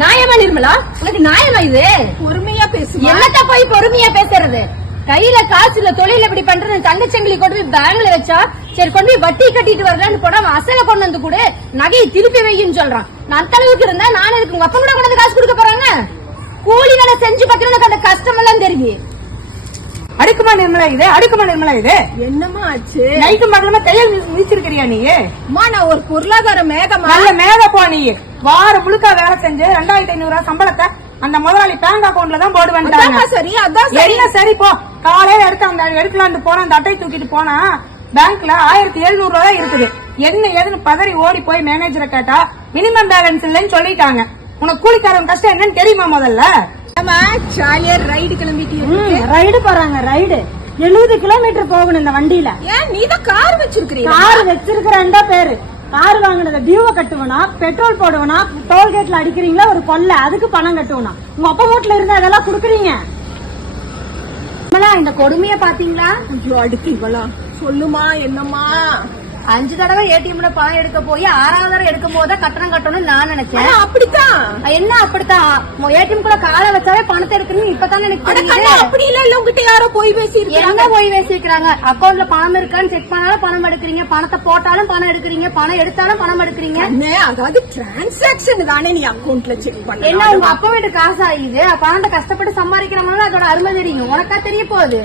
நியாயமா நிர்மலா? உனக்கு நியாயமா இது? பொறுமையா பேசு. என்னத்த போய் பொறுமையா பேசுறது? கையில காசு இல்ல, தொழில் எப்படி பண்றது? தங்கச்சங்கிலி கொண்டு போய் பேங்க்ல வச்சா சரி கொண்டு போய் வட்டி கட்டிட்டு வரலான்னு போனா அவன் அசலை கொண்டு வந்து கூட நகையை திருப்பி வைன்னு சொல்றான். நான் அந்த அளவுக்கு இருந்தா நான் இருக்கு உங்க அப்பா கூட கொண்டு வந்து காசு கொடுக்க போறாங்க. கூலி வேலை செஞ்சு பாக்கிறதுக்கு அந்த கஷ்டம் எல்லாம் தெரியுது. அடுக்குமா நிர்மலா இது? அடுக்குமா நிர்மலா இது? என்னமா ஆச்சு? நைட்டு மகளமா தையல் மிதிச்சிருக்கிறியா நீ? அம்மா நான் ஒரு பொருளாதார மேகமா. நல்ல மேகப்பா நீ. வாரம் முழுக்க வேலை செஞ்சு 2500 ரூபாய் சம்பளத்தை அந்த முதலாளி பேங்க் அக்கௌண்ட்ல தான் போடு வந்துட்டாங்க. சரி அதான் என்ன சரி போ. காலையில எடுத்து அந்த எடுக்கலான்னு போனா அந்த அட்டை தூக்கிட்டு போனா பேங்க்ல 1700 ரூபாய் இருக்குது. என்ன ஏதுன்னு பதறி ஓடி போய் மேனேஜரை கேட்டா மினிமம் பேலன்ஸ் இல்லன்னு சொல்லிட்டாங்க. உனக்கு கூலிக்காரன் கஷ்டம் என்னன்னு தெரியுமா முதல்ல? ரைடு கிளம்பிட்டு ரைடு போறாங்க. ரைடு 70 கிலோமீட்டர் போகணும் இந்த வண்டியில. ஏன் நீ தான் கார் வச்சிருக்கீங்க? கார் வச்சிருக்கிறேன் பேரு. கார் வாங்கினத டியூவை கட்டுவனா, பெட்ரோல் போடுவனா, டோல்கேட்ல அடிக்கிறீங்களா ஒரு கொல்ல, அதுக்கு பணம் கட்டுவனா? உங்க அப்பா வீட்டுல இருந்து அதெல்லாம் குடுக்குறீங்க. இந்த கொடுமைய பாத்தீங்களா? ஐயோ அடுத்து இவளா சொல்லுமா என்னம்மா? 5 தடவை ஏடிஎம்ல பணம் எடுக்க போய் 6வது தடவை எடுக்கும் போது கட்டணம் கட்டணும்னு நான் நினைச்சேன். அப்படித்தான் என்ன அப்படித்தான்? ஏடிஎம் கூட காலை வச்சாவே பணத்தை எடுக்கணும்னு இப்பதான் எனக்கு தெரியுது. அப்படி இல்ல உங்ககிட்ட யாரோ போய் பேசிருக்காங்க. என்ன போய் பேசிருக்காங்க? அக்கௌண்ட்ல பணம் இருக்கான்னு செக் பண்ணாலும் பணம் எடுக்கிறீங்க, பணத்தை போட்டாலும் பணம் எடுக்கிறீங்க, பணம் எடுத்தாலும் பணம் எடுக்கிறீங்க. அதாவது டிரான்சாக்சன் தானே நீ அக்கௌண்ட்ல செக் பண்ண. என்ன உங்க அப்பா வீட்டு காசு ஆகுது? பணத்தை கஷ்டப்பட்டு சம்பாதிக்கிறவங்க அதோட அருமை தெரியும். உனக்கா தெரிய போகுது?